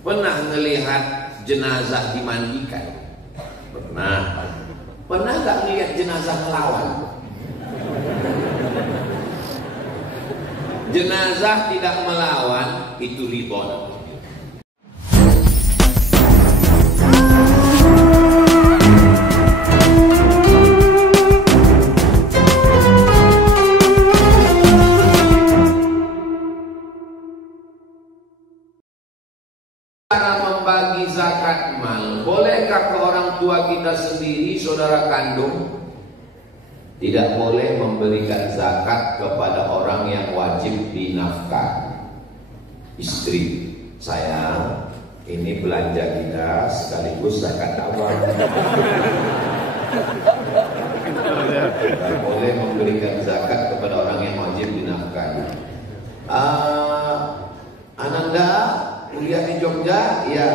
Pernah ngelihat jenazah dimandikan? Pernah. Pernah nggak ngelihat jenazah ngelawan? Jenazah tidak melawan itu ridho. Cara membagi zakat mal, bolehkah ke orang tua kita sendiri, saudara kandung? Tidak boleh memberikan zakat kepada orang yang wajib dinafkahi. Istri, sayang, ini belanja kita sekaligus zakat awal. Tidak boleh memberikan zakat kepada orang yang wajib dinafkahi. Ananda kuliah di Jogja, ya.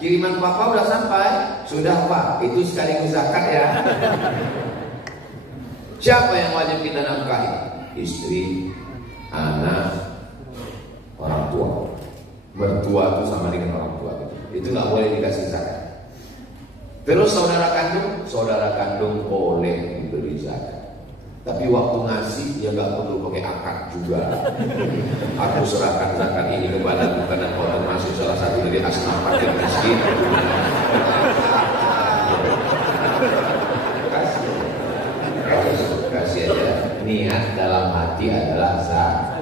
Kiriman papa udah sampai? Sudah pak, itu sekaligus zakat ya. Siapa yang wajib kita nafkahi? Istri, anak, orang tua. Mertua itu sama dengan orang tua. Itu nggak boleh dikasih zakat. Terus saudara kandung boleh diberi zakat. Tapi waktu ngasih ya nggak perlu pakai akad juga. Aku serahkan zakat ini kepada karena kau termasuk salah satu dari asnaf fakir miskin. Kasih aja. Niat dalam hati adalah zakat.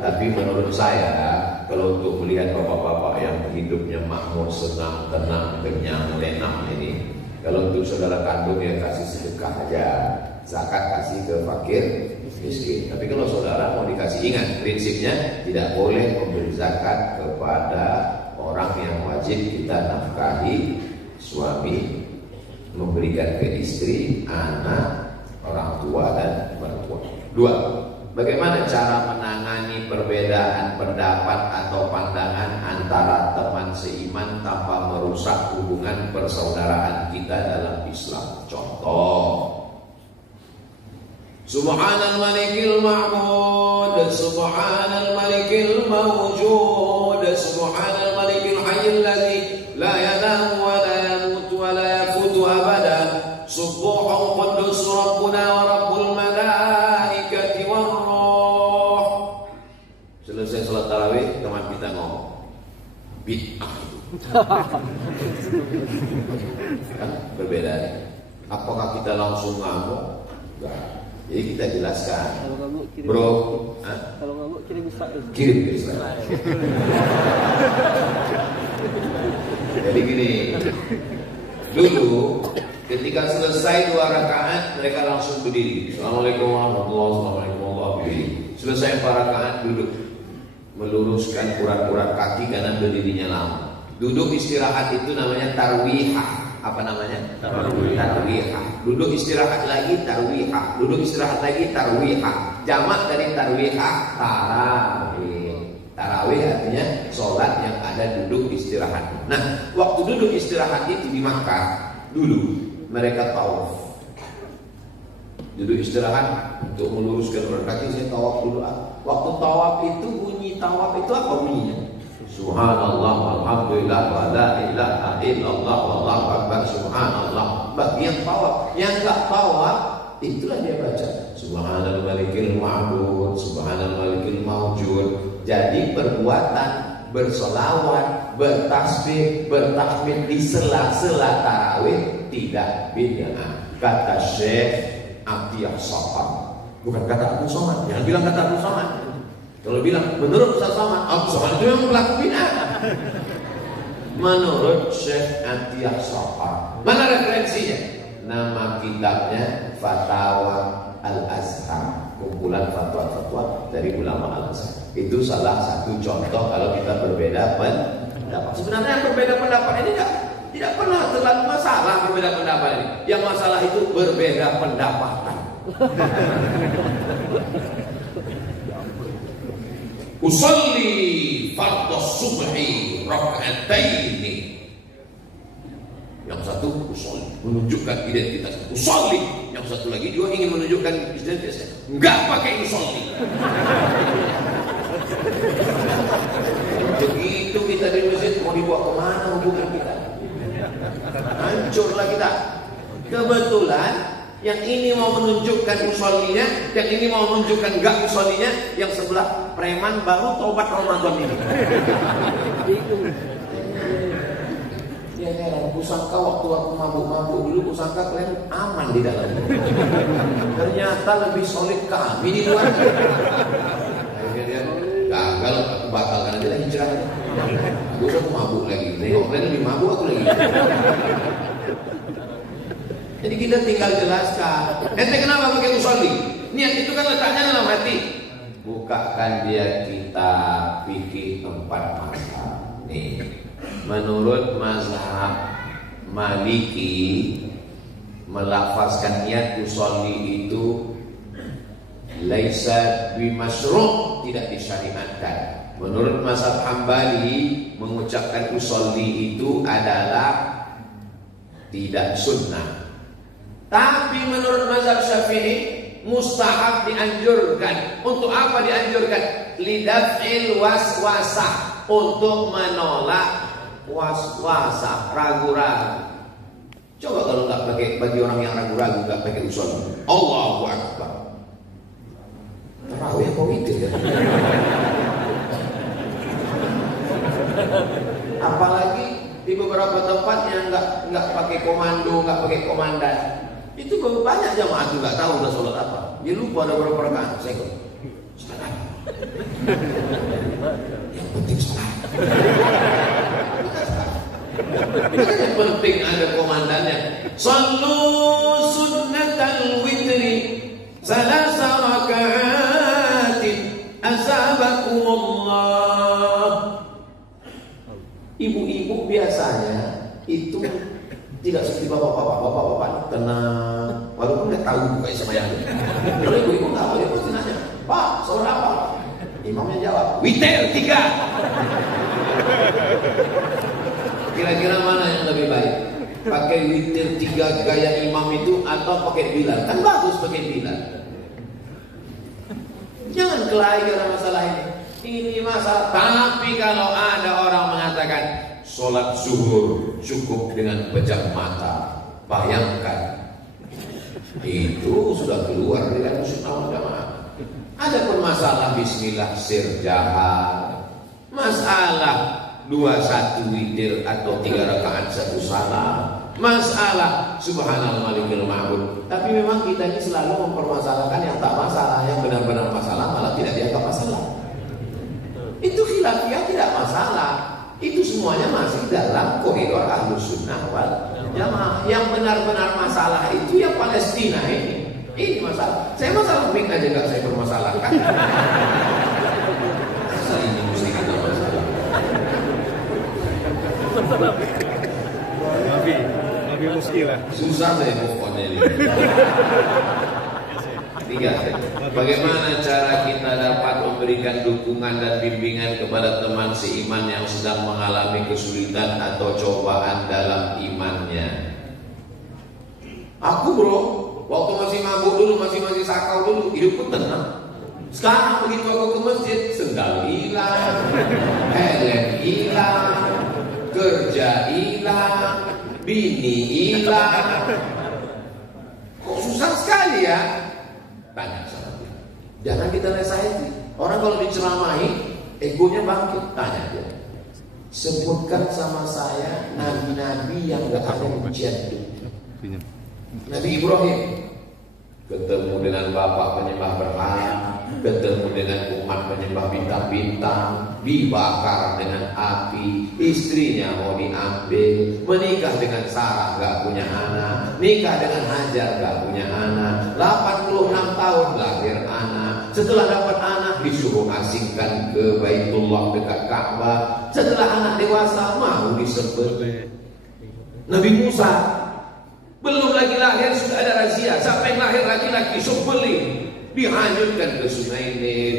Tapi menurut saya kalau untuk melihat bapak-bapak yang hidupnya makmur, senang, tenang, kenyang, lenang ini, kalau untuk saudara kandung ya kasih sedekah aja. Zakat kasih ke fakir miskin. Tapi kalau saudara mau dikasih, ingat prinsipnya tidak boleh memberi zakat kepada orang yang wajib kita nafkahi, suami, memberikan ke istri, anak, orang tua dan mertua. 2. Bagaimana cara menangani perbedaan pendapat atau pandangan antara teman seiman tanpa merusak hubungan persaudaraan kita dalam Islam? Contoh, Subhanal Malikil Ma'bud, Subhanal Malikil Mawjud, Subhanal Malikil Hayyil Ladzi la yanamu wa la yamutu wa la yafutu abada, Subbuhun Quddus Rabbuna wa Rabbul Malaikati war Ruh. Selesai salat tarawih, teman kita ngomong bid'ah itu. Kan berbeda nih. Apakah kita langsung ngamuk? Enggak. Jadi kita jelaskan, bro. Kalau ngamuk kirim Israel. Kirim ke Israel. Jadi gini, dulu ketika selesai 2 rakaat mereka langsung berdiri. Assalamualaikum warahmatullahi wabarakatuh. Selesai 4 rakaat duduk, meluruskan urat-urat kaki karena berdirinya lama. Duduk istirahat itu namanya tarwihah. Apa namanya? Tarwihah. Duduk istirahat lagi tarwihah. Duduk istirahat lagi tarwihah. Jamak dari tarwihah tarawih. Tarawih artinya sholat yang ada duduk istirahat. Nah, waktu duduk istirahat itu di Makkah dulu mereka tawaf. Duduk istirahat untuk meluruskan urat kaki, saya tawaf dulu. Waktu tawaf itu bunyi tawaf itu apa bunyinya? Subhanallah, alhamdulillah, wa la ilaha illallah, wallahu akbar, subhanallah. Bagian tawaf, yang enggak tawaf, itulah dia baca Subhanal Malikil Ma'bud, Subhanal Malikil Mawjud. Jadi perbuatan bersolawat, bertasbih, bertahmid di sela-sela tarawih tidak bid'ah. Kata Syekh Atiyah Safar, bukan kata Abu Somad. Jangan bilang kata Abu Somad. Kalau bilang menurut Ustaz Somad, Abu Somad itu yang pelaku bid'ah. Menurut Syekh Atiyah Safar. Mana referensinya? Nama kitabnya Fatawa Al-Azhar, kumpulan fatwa-fatwa dari ulama Al-Azhar. Itu salah satu contoh kalau kita berbeda pendapat. Sebenarnya berbeda pendapat ini tidak pernah terlalu masalah berbeda pendapat ini. Yang masalah itu berbeda pendapatan. Usalli fardhus subhi raka'ataini. Yang satu usolli, menunjukkan identitas usolli. Yang satu lagi juga ingin menunjukkan identitasnya, enggak pakai usolli. Begitu kita di masjid Kebetulan yang ini mau menunjukkan musollinya, yang ini mau menunjukkan enggak musollinya, yang sebelah preman baru tobat Ramadan ini. Ya heran, kusangka waktu aku mabuk-mabuk dulu, kusangka kalian aman di dalam. Ternyata lebih solid kami di luar. Akhirnya dia gagal, aku batalkan aja lah hijrahnya. Aku mabuk lagi, nengok kalian lebih mabuk aku lagi. Jadi kita tinggal jelaskan. Ente kenapa pakai musolli? Niat itu kan letaknya dalam hati. Bukakan dia kitab fikih 4 mazhab. Nih, menurut mazhab Maliki, melafazkan niat musolli itu laisa bimasyru', tidak disyariatkan. Menurut mazhab Hambali, mengucapkan musolli itu adalah tidak sunnah. Tapi menurut mazhab Syafi'i mustahab, dianjurkan. Untuk apa dianjurkan? Lidaf'il waswasah, untuk menolak waswasah, ragu-ragu. Coba kalau nggak pakai, bagi orang yang ragu-ragu nggak pakai usul, Allahu Akbar. Tarawih apa witir ya? Apalagi di beberapa tempat yang nggak pakai komando, nggak pakai komandan. Itu banyak jamaah juga tahu udah sholat apa. Dia lupa ada berapa rakaat. Saya kok sholat. Yang penting sholat. Yang penting ada komandannya. Sallu sunnatal witri salasa raka'atin asabakumullah. Ibu-ibu biasanya itu tidak seperti bapak-bapak tenang, walaupun nggak tahu buka sembahyang. Kalau ibu-ibu nggak tahu, dia pasti nanya, Pak, sholat apa? Imamnya jawab, witir 3. Kira-kira mana yang lebih baik? Pakai witir 3 gaya imam itu atau pakai Bilal? Kan bagus pakai Bilal. Jangan kelahi karena masalah ini. Ini masalah. Tapi kalau ada orang mengatakan sholat zuhur cukup dengan pejam mata, bayangkan itu sudah keluar dari sunnah wal jamaah. Ada pun masalah bismillah sir jahar, masalah 21 witir atau 3 rakaat 1 salam, masalah subhanallah malikul ma'bud. Tapi memang kita ini selalu mempermasalahkan yang tak masalah, yang benar-benar masalah malah tidak dianggap masalah. Itu khilafiyah tidak masalah. Itu semuanya masih dalam koridor Ahlus Sunnah wal Jamaah. Yang benar-benar masalah itu yang Palestina ini. Ini masalah. Saya masalah mik aja nggak saya permasalahkan. Asal ini mesti kita masalah. Nabi muskilah. Susah saya move on ini. 3. Bagaimana cara kita dapat memberikan dukungan dan bimbingan kepada teman seiman yang sedang mengalami kesulitan atau cobaan dalam imannya? Aku bro, waktu masih mabuk dulu, masih sakau dulu, hidupku tenang. Sekarang begitu aku ke masjid, sendal hilang, helm hilang, kerja hilang, bini hilang. Kok susah sekali ya? Tanya sama dia. Jangan kita nasihati. Orang kalau diceramahi, egonya bangkit. Tanya dia. Sebutkan sama saya nabi-nabi yang gak ada ujian itu. Nabi Ibrahim ketemu dengan bapak penyembah berhala, ketemu dengan umat penyembah bintang-bintang, dibakar dengan api, istrinya mau diambil, menikah dengan Sarah gak punya anak, nikah dengan Hajar gak punya anak, 86 tahun lahir anak, setelah dapat anak disuruh asingkan ke Baitullah dekat Ka'bah, setelah anak dewasa mau disembelih. Nabi Musa belum lagi lahir sudah ada razia, sampai lahir laki-laki sembelih, dihanyutkan ke Sungai Nil,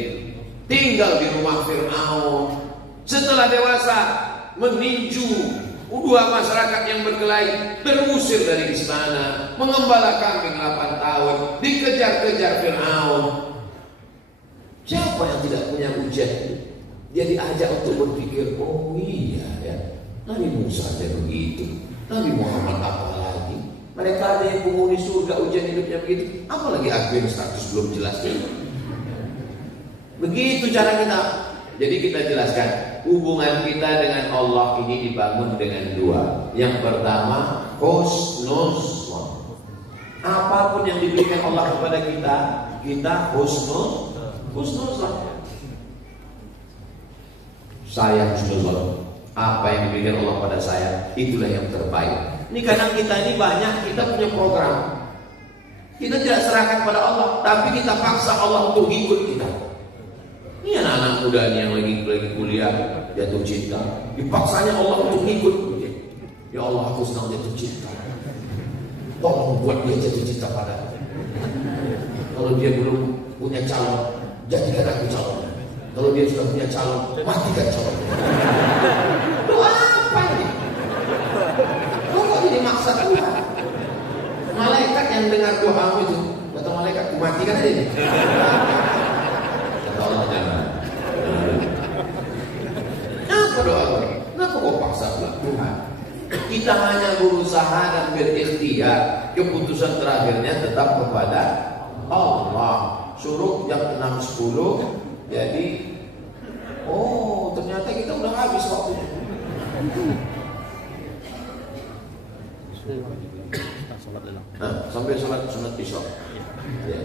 tinggal di rumah Fir'aun. Setelah dewasa meninju 2 masyarakat yang berkelahi, terusir dari istana, mengembala kambing 8 tahun, dikejar-kejar Fir'aun. Siapa yang tidak punya ujian? Dia diajak untuk berpikir, oh iya ya, Nabi Musa aja begitu, Nabi Muhammad apa lagi? Mereka ada yang penghuni surga, ujian hidupnya begitu. Apalagi aku yang status belum jelas. Begitu cara kita. Jadi kita jelaskan, hubungan kita dengan Allah ini dibangun dengan dua. Yang pertama, husnuzon. Apapun yang diberikan Allah kepada kita, kita husnuzon. Saya husnuzon. Apa yang diberikan Allah pada saya, itulah yang terbaik. Ini kadang kita ini banyak, kita punya program. Kita tidak serahkan pada Allah, tapi kita paksa Allah untuk ikut kita. Ini anak-anak muda nih yang lagi kuliah jatuh cinta, dipaksanya Allah untuk ikut. Ya Allah, aku sedang jatuh cinta, tolong buat dia jatuh cinta padaku. Kalau dia belum punya calon, jadikan aku calon. Kalau dia sudah punya calon, matikan calon. Doa apa ini? Kok jadi maksa Tuhan? Malaikat yang dengar doamu itu, kata malaikat, matikan aja ini. Kata Allah, jangan. Apa doa? Kenapa kau paksa Tuhan? Kita hanya berusaha dan berikhtiar. Keputusan terakhirnya tetap kepada Allah. Suruh jam 6.10. Jadi, oh ternyata kita udah habis waktunya. Sampai sunat isya. Ya.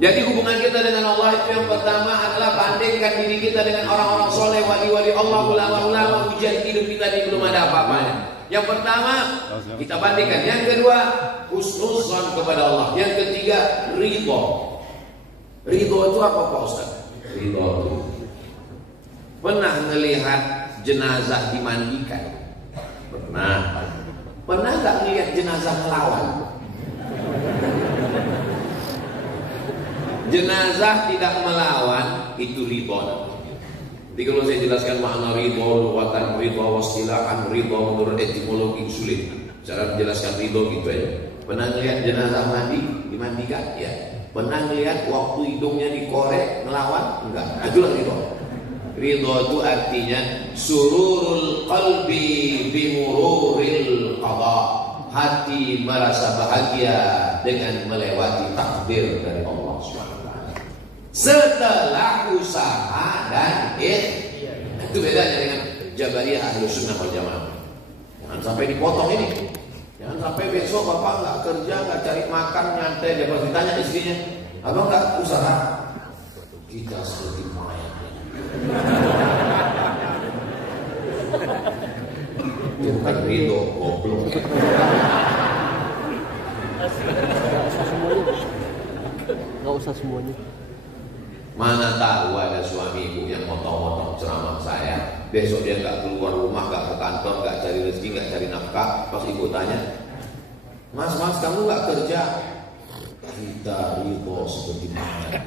Jadi hubungan kita dengan Allah itu yang pertama adalah bandingkan diri kita dengan orang-orang soleh, wali-wali Allah, ulama-ulama. Ujian hidup kita ini belum ada apa-apanya. Yang pertama kita bandingkan. Yang kedua, husnuzon kepada Allah. Yang ketiga, ridho. Ridho itu apa Pak Ustaz? Ridho itu pernah melihat jenazah dimandikan? Pernah. Pernah nggak melihat jenazah melawan? Jenazah tidak melawan, itu ridho. Jadi kalau saya jelaskan makna ridho, lughatan ridho, wastilahan ridho menurut etimologi sulit. Cara menjelaskan ridho gitu aja. Pernah melihat jenazah dimandikan? Ya. Pernah melihat waktu hidungnya dikorek melawan? Enggak. Itulah ridho. Ridho itu artinya sururul qalbi bimururil qada. Hati merasa bahagia dengan melewati takdir dari Allah SWT. Setelah usaha dan itu bedanya dengan Jabariyah Ahlus Sunnah wal Jamaah. Jangan sampai dipotong ini. Jangan sampai besok bapak nggak kerja, nggak cari makan, nyantai. Dia pasti tanya istrinya, abang nggak usaha? Kita seperti mayat. Itu kan ridho, goblok. Nggak usah semuanya. Mana tahu ada suami ibu yang motong-motong ceramah saya, besok dia nggak keluar rumah, nggak ke kantor, nggak cari rezeki, nggak cari nafkah. Pas ibu tanya, mas kamu nggak kerja? Kita ridho seperti mayat.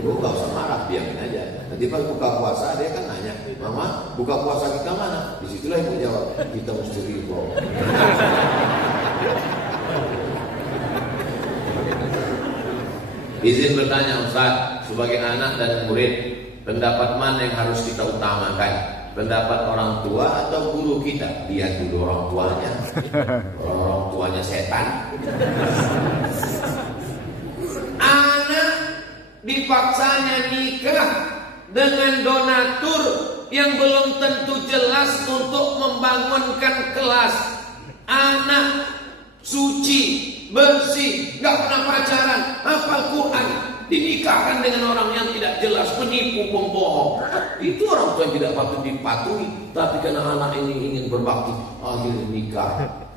Ibu nggak usah marah, biarin aja. Nanti pas buka puasa dia kan nanya, mama buka puasa kita mana? Disitulah ibu jawab, kita mesti ridho. Izin bertanya Ustaz, sebagai anak dan murid, pendapat mana yang harus kita utamakan? Pendapat orang tua atau guru kita? Lihat dulu orang tuanya. Orang tuanya setan. Anak dipaksanya nikah dengan donatur yang belum tentu jelas untuk membangunkan kelas. Anak suci, bersih, gak pernah pacaran, hafal Quran, dinikahkan dengan orang yang tidak jelas, penipu, pembohong. Itu orang tua yang tidak patut dipatuhi. Tapi karena anak ini ingin berbakti, akhirnya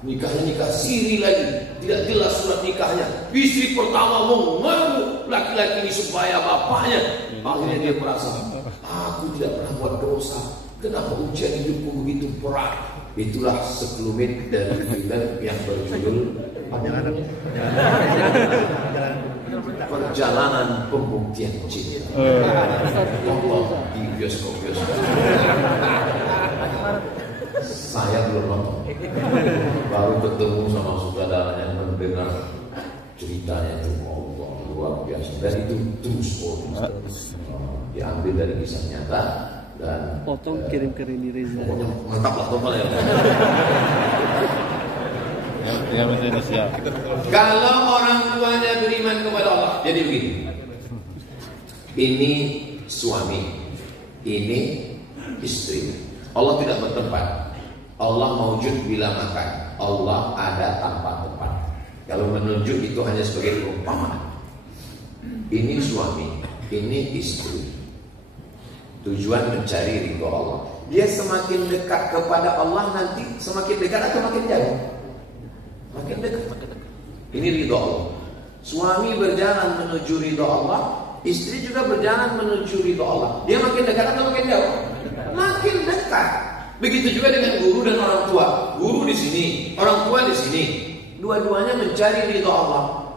nikahnya nikah siri lagi, tidak jelas surat nikahnya. Istri pertama mengaku laki-laki ini supaya bapaknya. Akhirnya dia merasa, aku tidak pernah buat dosa, kenapa ujian hidupku begitu berat? Itulah sekelumit dari film yang berjudul Perjalanan Pembuktian Cinta. Allah di bioskop. Saya belum nonton, baru ketemu sama saudaranya yang mendengar ceritanya itu, Allah luar biasa. Dan itu true story, diambil dari kisah nyata. Dan potong kirim ke Reni Reza. Pokoknya mantap lah total ya. Yang Indonesia. Kalau orang tuanya beriman kepada Allah, jadi begini. Ini suami, ini istri. Allah tidak bertempat. Allah maujud bila makan. Allah ada tanpa tempat. Kalau menunjuk itu hanya sebagai perumpamaan. Ini suami, ini istri. Tujuan mencari ridho Allah. Dia semakin dekat kepada Allah nanti semakin dekat atau makin jauh? Makin dekat. Ini ridho Allah. Suami berjalan menuju ridho Allah, istri juga berjalan menuju ridho Allah. Dia makin dekat atau makin jauh? Makin dekat. Begitu juga dengan guru dan orang tua. Guru di sini, orang tua di sini. Dua-duanya mencari ridho Allah.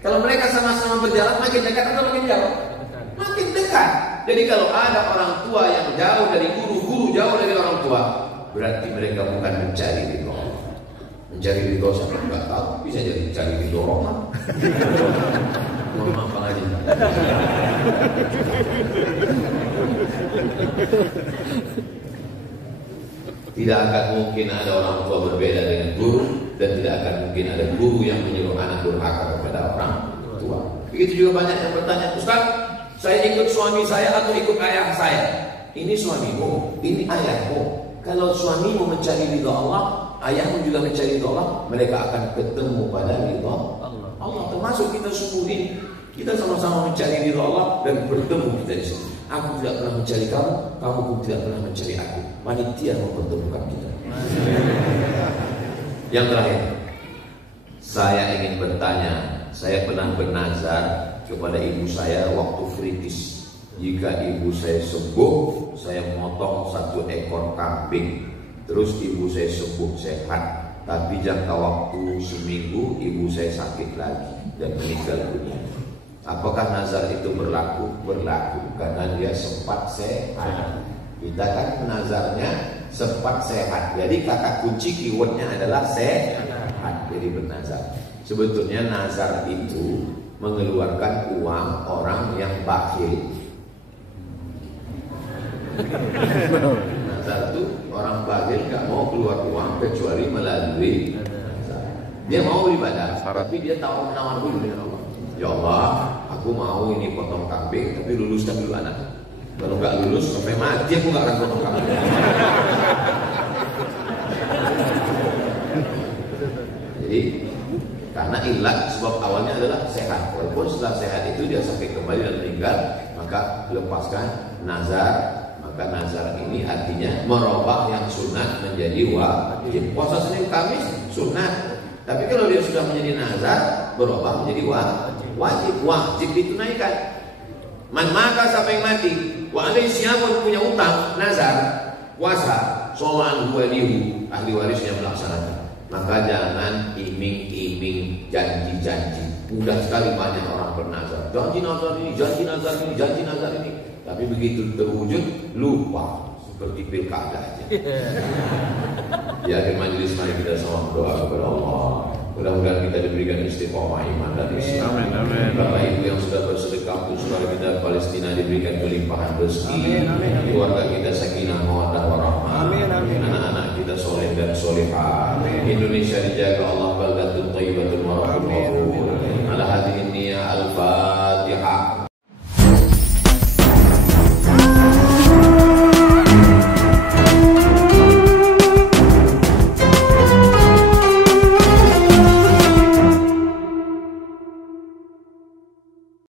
Kalau mereka sama-sama berjalan makin dekat atau makin jauh? Makin dekat. Jadi kalau ada orang tua yang jauh dari guru, guru jauh dari orang tua, berarti mereka bukan mencari ridho Allah. Mencari ridho siapa nggak tahu, bisa jadi mencari ridho Roman. Mohon maaf lagi. Tidak akan mungkin ada orang tua berbeda dengan guru, dan tidak akan mungkin ada guru yang menyuruh anak durhaka kepada orang tua. Begitu juga banyak yang bertanya, Ustaz, saya ikut suami saya atau ikut ayah saya? Ini suamimu, ini ayahmu. Kalau suamimu mencari ridho Allah, ayahmu juga mencari ridho Allah, mereka akan ketemu pada ridho Allah. Termasuk kita subuh ini, kita sama-sama mencari ridho Allah dan bertemu kita di sini. Aku tidak pernah mencari kamu, kamu pun tidak pernah mencari aku. Panitia mempertemukan kita. Yang terakhir, saya ingin bertanya. Saya pernah bernazar kepada ibu saya waktu kritis. Jika ibu saya sembuh, saya memotong 1 ekor kambing. Terus ibu saya sembuh sehat. Tapi jangka waktu seminggu ibu saya sakit lagi dan meninggal dunia. Apakah nazar itu berlaku? Berlaku, karena dia sempat sehat. Kita kan nazarnya sempat sehat. Jadi kata kunci keywordnya adalah sehat. Jadi bernazar. Sebetulnya nazar itu mengeluarkan uang orang yang bakhil. Nazar itu orang bakhil gak mau keluar uang kecuali melalui nazar. Dia mau beribadah, tapi dia tahu menawar dulu dengan Allah. Ya Allah, aku mau ini potong kambing, tapi luluskan dulu anak. Kalau nggak lulus sampai mati aku nggak akan potong kambing. Jadi karena ilat sebab awalnya adalah sehat. Walaupun setelah sehat itu dia sakit kembali dan meninggal, maka lepaskan nazar. Maka nazar ini artinya merubah yang sunat menjadi wajib. Puasa Senin Kamis sunat, tapi kalau dia sudah menjadi nazar, berubah menjadi wajib ditunaikan. Man maka siapa yang mati, wa alaihi siyamun punya utang, nazar, puasa, soal walihu, ahli warisnya melaksanakan. Maka jangan iming-iming janji-janji. Mudah sekali banyak orang bernazar, janji nazar ini, janji nazar ini, janji nazar ini. Tapi begitu terwujud lupa, seperti pilkada aja. Di akhir majelis mari kita sama berdoa kepada Allah. Mudah-mudahan kita diberikan istiqomah iman dan Islam. Amin. Bapak Ibu yang sudah bersedekah untuk saudara kita Palestina diberikan kelimpahan rezeki. Keluarga kita sakinah mawaddah warahmah. Anak-anak kita soleh dan solehah. Indonesia dijaga Allah baldatun thayyibatun wa rahmatullahi